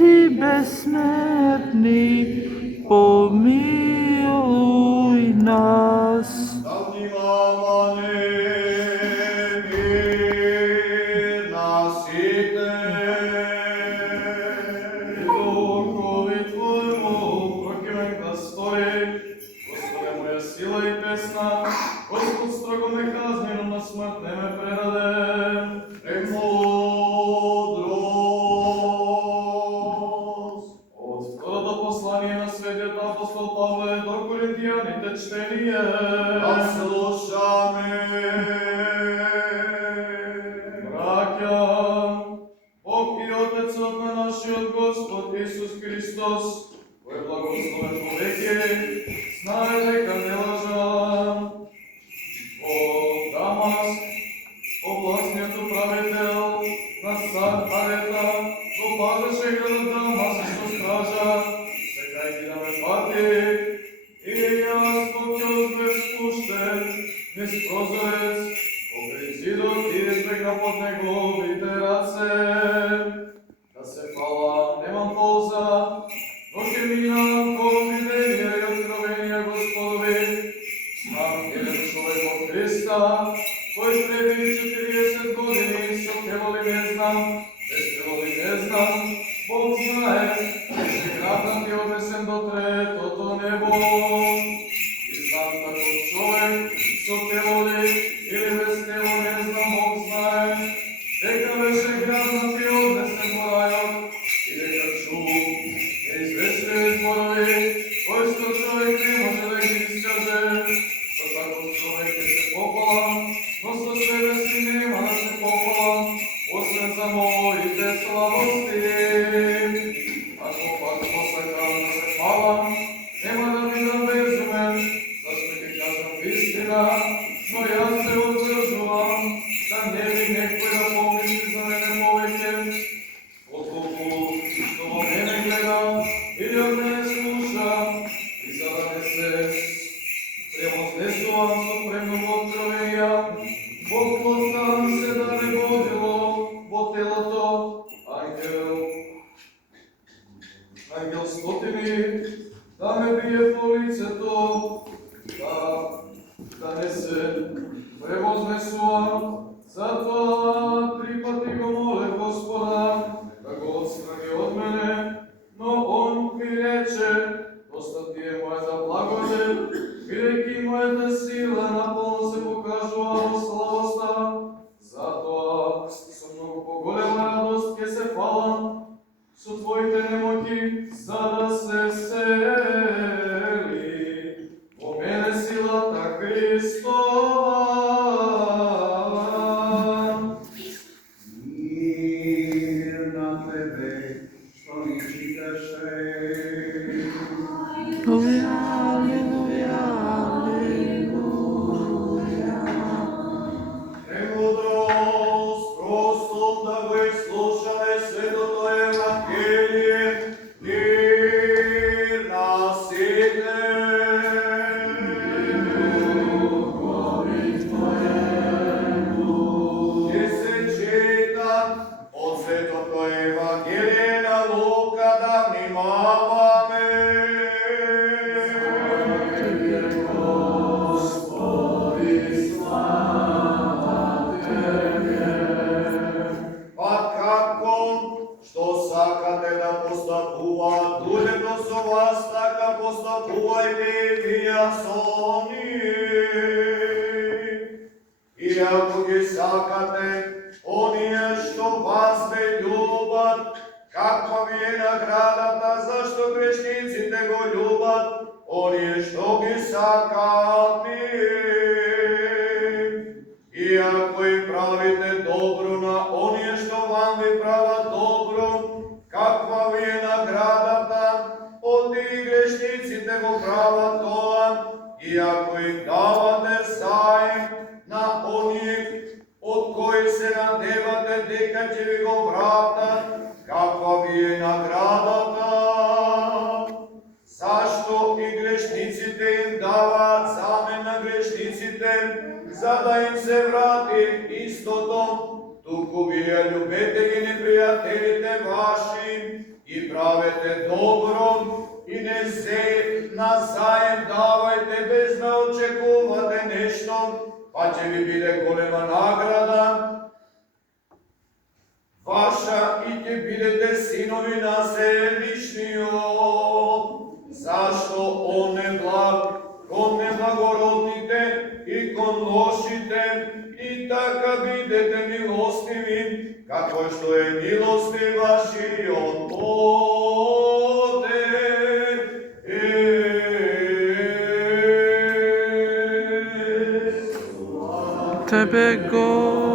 Свети безсмертни, помилуј нас. Да внимаваме мир на сите. Духови Твојмо, прокивен да стои, Господе моја сила и песна, Господ строго ме казни, но на смрт не ме предаде. Премудрост. Од второто послание на светиот апостол Павле до Коринтијаните чтение. Да слушаме. Браќа, Бог и Отецот на нашиот Господ Исус Христос, кој е благословен повеќе, знае дека не лажам. Во Дамаск, областниот управител на Сарета го пазеше градот Дамаск со стража, сакајќи да ме пати, и јас во ќош бев спуштен низ прозорец, покрај зидот и избегна под неговите раце. Да се фала, немам полза, но ќе минам кон видение и откровение Господови. Знам еден човек во Христа, кој преди 40 години со тело ли не знам, без тело ли не знам, Бог знае, ќе гратам ти однесен до третото небо. И знам таков човек, со тело ли или без тело не знам, Бог знае, дека беше гратам ти однесен во рајот и дека чу неизвестни зборови, кои што човек не може да ги искаже. Со таков човек ќе се пополам, но со себе си нема да се пополам, освен за моите слабости. Ако пак посакам да се палам, нема да бидам безумен, зашто ќе кажам вистина, но јас се оддржувам, да не би некој да помисли за мене повеќе, отколку што во мене гледа или од мене слуша, и за да не се превознесувам со премногу откровенија, Бог постави се да ме водило во телото ангел стотини, да ме бие по лицето, да не се превознесувам. Затоа 3 пати го молев Господа да го отстрани од мене, но Он ми рече, доста ти е мојата благодет, бидејќи мојата сила наполно се покажува во слабоста. Затоа со многу поголема радост ќе се фалам со Твоите немоки, за да се сели во мене силата Христова. Мир на тебе, што ни читаше. Алелуја, алелуја, алелуја. Премудрост, простом да го изслушаме светото Евангелие, мир на сите. Ќе се чита од светото Евангелие на Лука, да внимаваме. Па како што сакате да постапуваат луѓето со вас, така постапувајте и вие со нив. И ако ги сакате оние што вас ве љубат, каква ви е наградата, зашто грешниците го љубат оние што ги сакаат нив? И ако им правите добро на оние што вам ви прават добро, каква ви е наградата, од тие грешниците го прават тоа. И ако им давате заем на оние од кои се надевате дека ќе ви го вратат, каква ви е наградата? Зашто и грешниците им даваат замен на грешниците, за да им се врати истото, туку вие љубете ги непријателите ваши и добром и не се назаем давајте без да очекувате нешто, па ќе ви биде голема награда ваша и ќе бидете синови на Всевишниот. Зашто Он е благ кон неблагородните и кон лошите, и така бидете милостиви, како што е милостив вашиот Отец. Тебе, Господи.